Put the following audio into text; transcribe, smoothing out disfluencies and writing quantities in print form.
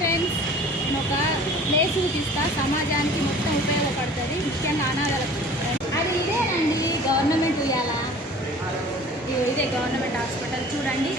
Friends, నేను ఒక place చూపిస్తా, సమాజానికి మొత్తం ఉపయోగపడుతుంది, ముఖ్యంగా అనాథలకు. అది ఇదేనండి గవర్నమెంట్ ఉయ్యాల. ఇదే గవర్నమెంట్ హాస్పిటల్ చూడండి.